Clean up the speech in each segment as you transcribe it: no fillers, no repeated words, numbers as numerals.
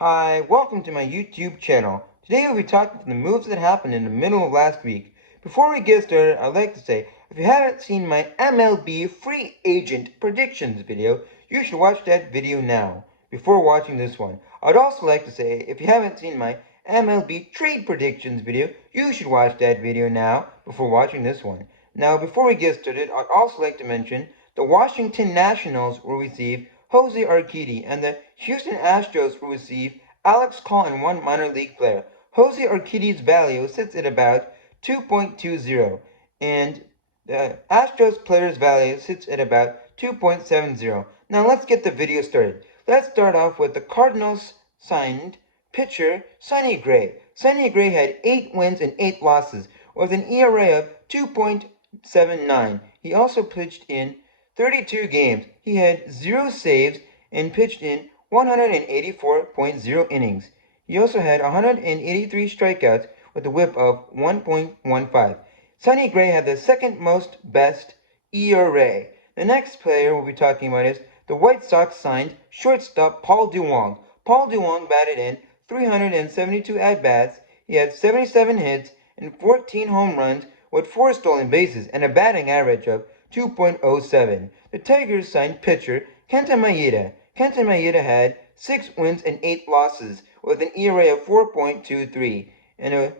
Hi, welcome to my YouTube channel. Today we'll be talking the moves that happened in the middle of last week. Before we get started, I'd like to say, if you haven't seen my MLB free agent predictions video, you should watch that video now, before watching this one. I'd also like to say, if you haven't seen my MLB trade predictions video, you should watch that video now, before watching this one. Now, before we get started, I'd also like to mention, the Washington Nationals will receive Jose Urquidy, and the Houston Astros will receive Alex Call and one minor league player. Jose Urquidy's value sits at about 2.20, and the Astros player's value sits at about 2.70. Now let's get the video started. Let's start off with the Cardinals signed pitcher Sonny Gray. Sonny Gray had 8 wins and 8 losses with an ERA of 2.79. He also pitched in 32 games. He had 0 saves and pitched in 184.0 innings. He also had 183 strikeouts with a whip of 1.15. Sonny Gray had the second most best ERA. The next player we'll be talking about is the White Sox signed shortstop Paul DeJong. Paul DeJong batted in 372 at-bats. He had 77 hits and 14 home runs with 4 stolen bases and a batting average of 2.07. The Tigers signed pitcher Kenta Maeda. Kenta Maeda had 6 wins and 8 losses with an ERA of 4.23 and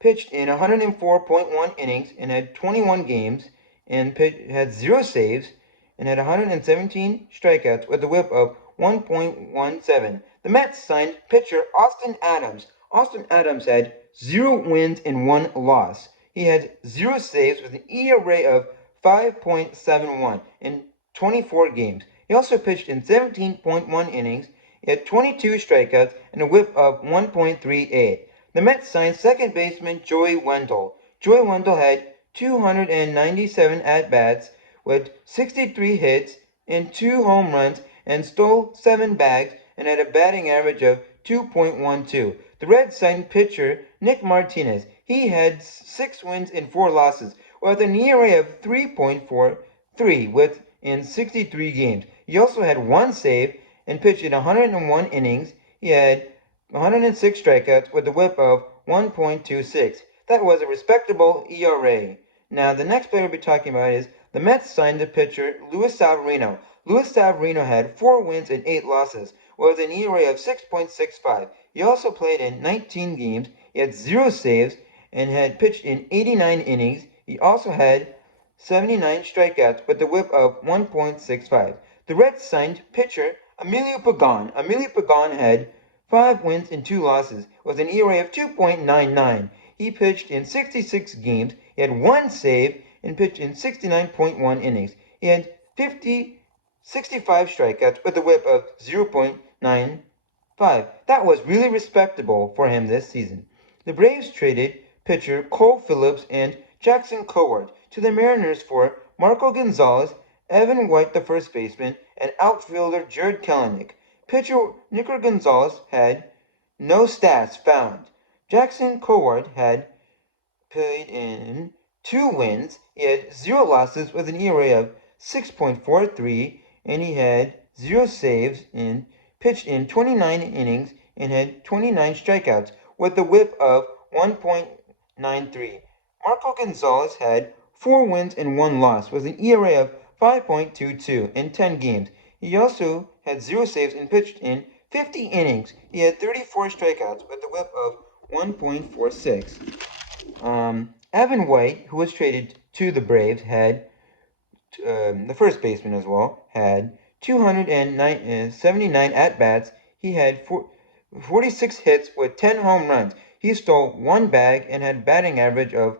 pitched in 104.1 innings and had 21 games and had 0 saves and had 117 strikeouts with a whip of 1.17. The Mets signed pitcher Austin Adams. Austin Adams had 0 wins and 1 loss. He had 0 saves with an ERA of 5.71 in 24 games. He also pitched in 17.1 innings. He had 22 strikeouts and a whip of 1.38. The Mets signed second baseman Joey Wendle. Joey Wendle had 297 at-bats with 63 hits and 2 home runs and stole 7 bags and had a batting average of 2.12. The Reds signed pitcher Nick Martinez. He had 6 wins and 4 losses with an ERA of 3.43 in 63 games. He also had 1 save and pitched in 101 innings. He had 106 strikeouts with a whip of 1.26. That was a respectable ERA. Now, the next player we'll be talking about is the Mets signed the pitcher Luis Severino. Luis Severino had 4 wins and 8 losses with an ERA of 6.65. He also played in 19 games. He had 0 saves and had pitched in 89 innings. He also had 79 strikeouts with a whip of 1.65. The Reds signed pitcher Emilio Pagan. Emilio Pagan had 5 wins and 2 losses with an ERA of 2.99. He pitched in 66 games. He had 1 save and pitched in 69.1 innings. He had 65 strikeouts with a whip of 0.95. That was really respectable for him this season. The Braves traded pitcher Cole Phillips and Jackson Kowar to the Mariners for Marco Gonzalez, Evan White, the first baseman, and outfielder Jared Kelenic. Pitcher Nico Gonzalez had no stats found. Jackson Kowar had played in 2 wins. He had 0 losses with an ERA of 6.43, and he had 0 saves and pitched in 29 innings and had 29 strikeouts with a whip of 1.93. Marco Gonzalez had 4 wins and 1 loss with an ERA of 5.22 in 10 games. He also had 0 saves and pitched in 50 innings. He had 34 strikeouts with a whip of 1.46. Evan White, who was traded to the Braves, had the first baseman as well, had 279 at-bats. He had 46 hits with 10 home runs. He stole 1 bag and had a batting average of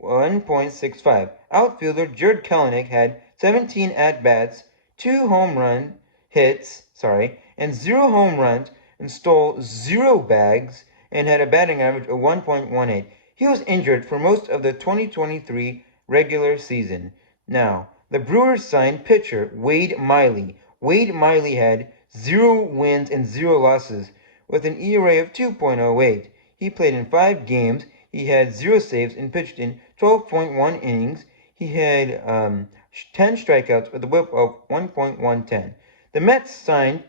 1.65. Outfielder Jared Kelenic had 17 at-bats, 2 home run hits, and 0 home runs, and stole 0 bags and had a batting average of 1.18. He was injured for most of the 2023 regular season. Now, the Brewers signed pitcher Wade Miley. Wade Miley had 0 wins and 0 losses with an ERA of 2.08. He played in 5 games. He had 0 saves and pitched in 12.1 innings. He had 10 strikeouts with a whip of 1.110. The Mets signed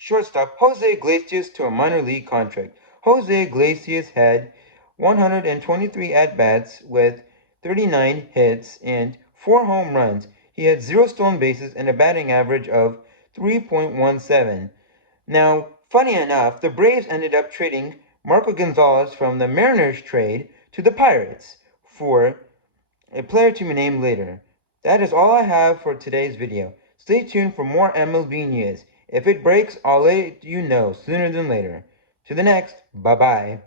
Shortstop Jose Iglesias to a minor league contract. Jose Iglesias had 123 at-bats with 39 hits and 4 home runs. He had 0 stolen bases and a batting average of 3.17. Now, funny enough, the Braves ended up trading Marco Gonzalez from the Mariners trade to the Pirates for a player to be named later. That is all I have for today's video. Stay tuned for more MLB news. If it breaks, I'll let you know sooner than later. To the next, bye-bye.